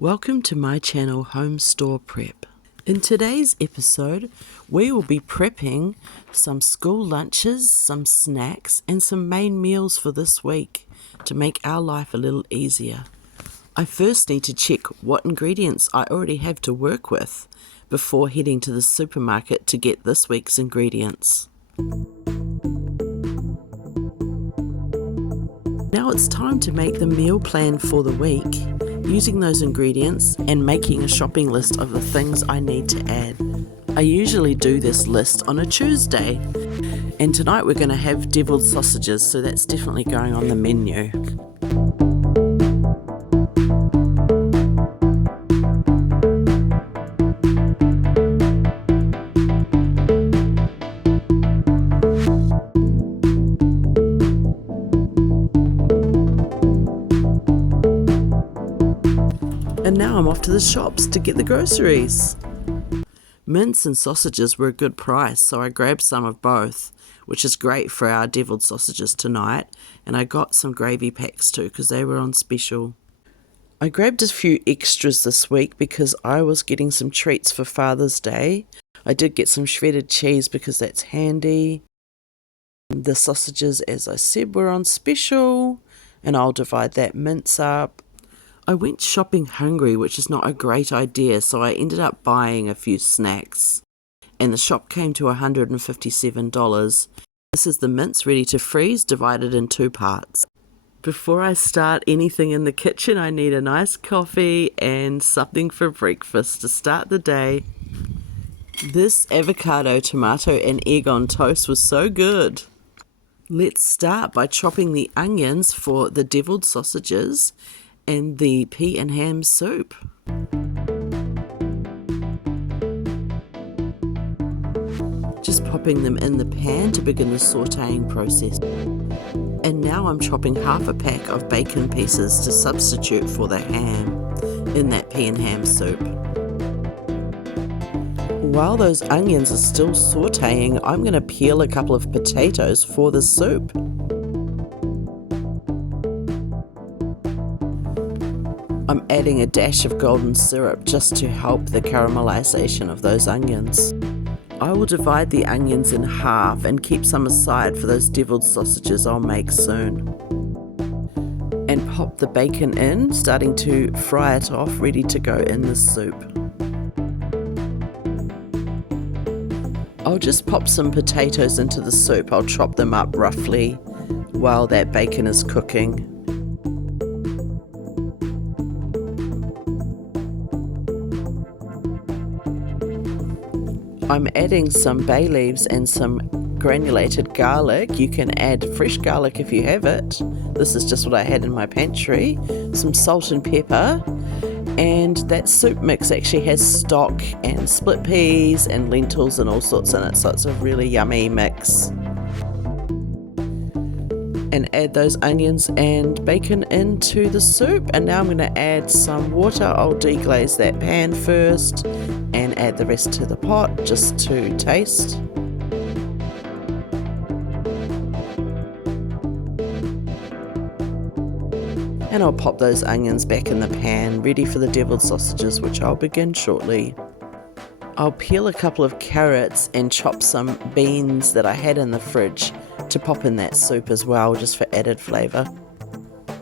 Welcome to my channel Home Store Prep. In today's episode, we will be prepping some school lunches, some snacks, and some main meals for this week to make our life a little easier. I first need to check what ingredients I already have to work with before heading to the supermarket to get this week's ingredients. Now it's time to make the meal plan for the week, using those ingredients and making a shopping list of the things I need to add. I usually do this list on a Tuesday, and tonight we're going to have deviled sausages, so that's definitely going on the menu. And now I'm off to the shops to get the groceries. Mince and sausages were a good price, so I grabbed some of both, which is great for our deviled sausages tonight, and I got some gravy packs too because they were on special. I grabbed a few extras this week because I was getting some treats for Father's Day. I did get some shredded cheese because that's handy. The sausages, as I said, were on special, and I'll divide that mince up. I went shopping hungry, which is not a great idea, so I ended up buying a few snacks. And the shop came to $157. This is the mince ready to freeze, divided in 2 parts. Before I start anything in the kitchen, I need a nice coffee and something for breakfast to start the day. This avocado, tomato and egg on toast was so good. Let's start by chopping the onions for the deviled sausages and the pea and ham soup. Just popping them in the pan to begin the sautéing process. And now I'm chopping half a pack of bacon pieces to substitute for the ham in that pea and ham soup. While those onions are still sautéing, I'm going to peel a couple of potatoes for the soup. I'm adding a dash of golden syrup just to help the caramelization of those onions. I will divide the onions in half and keep some aside for those deviled sausages I'll make soon. And pop the bacon in, starting to fry it off, ready to go in the soup. I'll just pop some potatoes into the soup. I'll chop them up roughly while that bacon is cooking. I'm adding some bay leaves and some granulated garlic. You can add fresh garlic if you have it. This is just what I had in my pantry. Some salt and pepper. And that soup mix actually has stock and split peas and lentils and all sorts in it, so it's a really yummy mix. And add those onions and bacon into the soup, and now I'm going to add some water. I'll deglaze that pan first and add the rest to the pot just to taste. And I'll pop those onions back in the pan, ready for the deviled sausages, which I'll begin shortly. I'll peel a couple of carrots and chop some beans that I had in the fridge to pop in that soup as well, just for added flavour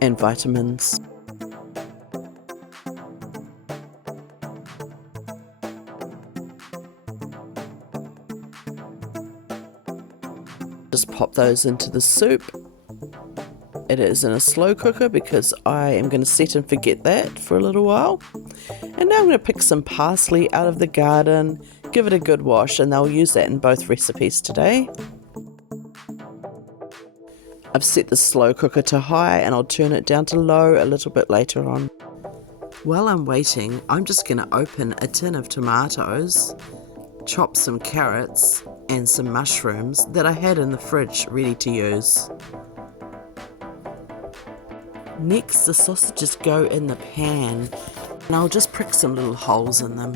and vitamins. Just pop those into the soup. It is in a slow cooker because I am going to set and forget that for a little while. And now I'm going to pick some parsley out of the garden, give it a good wash, and they'll use that in both recipes today. I've set the slow cooker to high and I'll turn it down to low a little bit later on. While I'm waiting, I'm just going to open a tin of tomatoes, chop some carrots and some mushrooms that I had in the fridge ready to use. Next, the sausages go in the pan, and I'll just prick some little holes in them.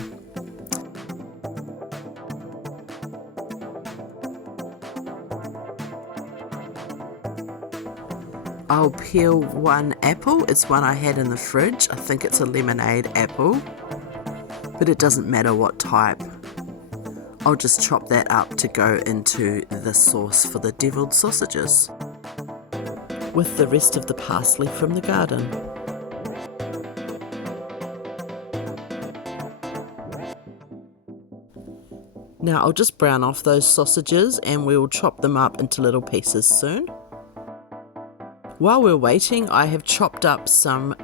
I'll peel one apple. It's one I had in the fridge. I think it's a lemonade apple, but it doesn't matter what type. I'll just chop that up to go into the sauce for the deviled sausages with the rest of the parsley from the garden. Now I'll just brown off those sausages and we'll chop them up into little pieces soon. While we're waiting, I have chopped up some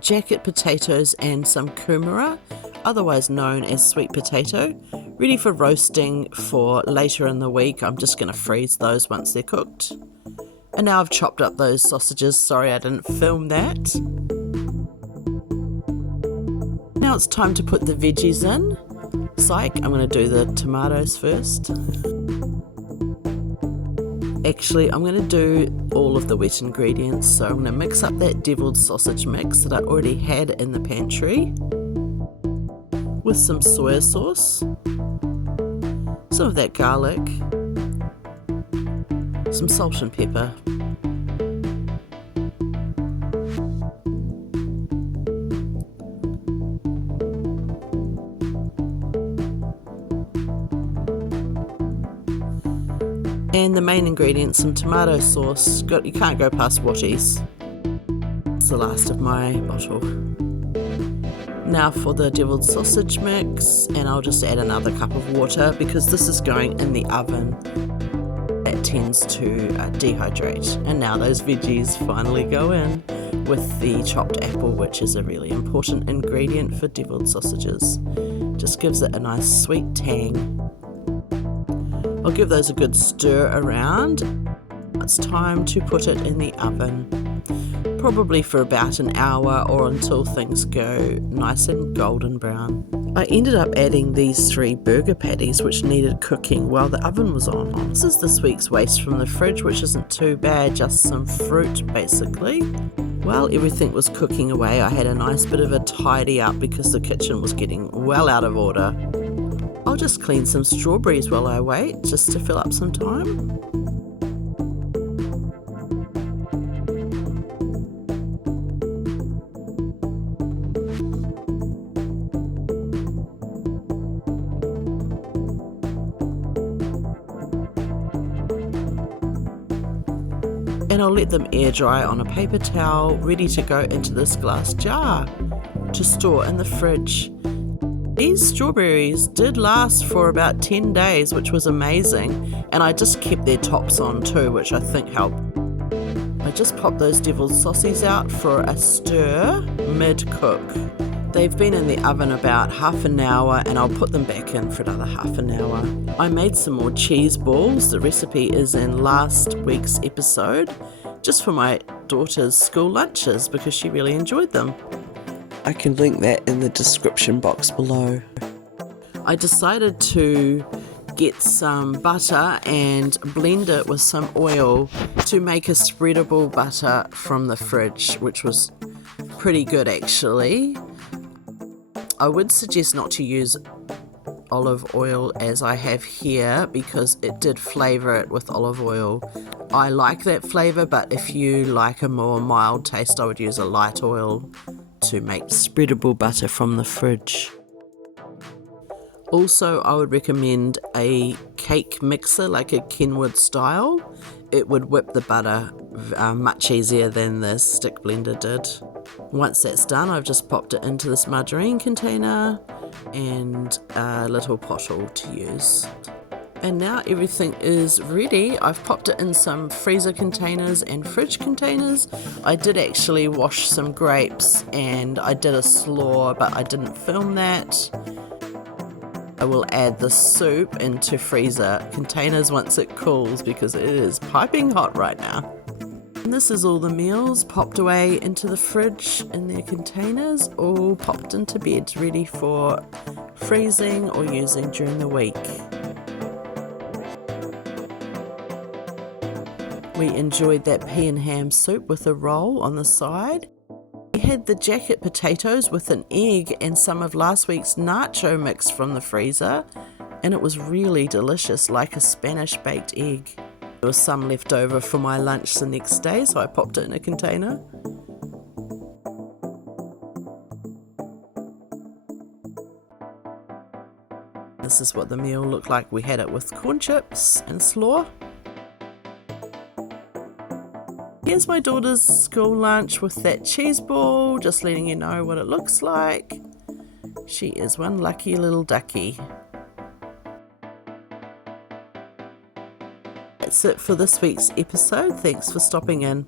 jacket potatoes and some kumara, otherwise known as sweet potato, ready for roasting for later in the week. I'm just going to freeze those once they're cooked. And now I've chopped up those sausages. Sorry I didn't film that. Now it's time to put the veggies in. Psych, I'm going to do the tomatoes first. Actually, I'm going to do all of the wet ingredients. So I'm going to mix up that deviled sausage mix that I already had in the pantry with some soy sauce, some of that garlic, some salt and pepper, and the main ingredient, some tomato sauce. You can't go past Watties. It's the last of my bottle. Now for the deviled sausage mix, and I'll just add another cup of water because this is going in the oven. That tends to dehydrate. And now those veggies finally go in with the chopped apple, which is a really important ingredient for deviled sausages. Just gives it a nice sweet tang. I'll give those a good stir around. It's time to put it in the oven, probably for about an hour or until things go nice and golden brown. I ended up adding these 3 burger patties which needed cooking while the oven was on. This is this week's waste from the fridge, which isn't too bad, just some fruit basically. While everything was cooking away, I had a nice bit of a tidy up because the kitchen was getting well out of order. I'll just clean some strawberries while I wait, just to fill up some time. And I'll let them air dry on a paper towel, ready to go into this glass jar to store in the fridge. These strawberries did last for about 10 days, which was amazing, and I just kept their tops on too, which I think helped. I just popped those deviled sausages out for a stir mid-cook. They've been in the oven about half an hour, and I'll put them back in for another half an hour. I made some more Cheeseballs. The recipe is in last week's episode, just for my daughter's school lunches because she really enjoyed them. I can link that in the description box below. I decided to get some butter and blend it with some oil to make a spreadable butter from the fridge, which was pretty good actually. I would suggest not to use olive oil as I have here because it did flavour it with olive oil. I like that flavour, but if you like a more mild taste, I would use a light oil to make spreadable butter from the fridge. Also, I would recommend a cake mixer, like a Kenwood style. It would whip the butter much easier than the stick blender did. Once that's done, I've just popped it into this margarine container and a little bottle to use. And now everything is ready. I've popped it in some freezer containers and fridge containers. I did actually wash some grapes and I did a slaw, but I didn't film that. I will add the soup into freezer containers once it cools because it is piping hot right now. And this is all the meals popped away into the fridge in their containers, all popped into bed, ready for freezing or using during the week. We enjoyed that pea and ham soup with a roll on the side. We had the jacket potatoes with an egg and some of last week's nacho mix from the freezer, and it was really delicious, like a Spanish baked egg. There was some left over for my lunch the next day, so I popped it in a container. This is what the meal looked like. We had it with corn chips and slaw. Here's my daughter's school lunch with that Cheeseball, just letting you know what it looks like. She is one lucky little ducky. That's it for this week's episode. Thanks for stopping in.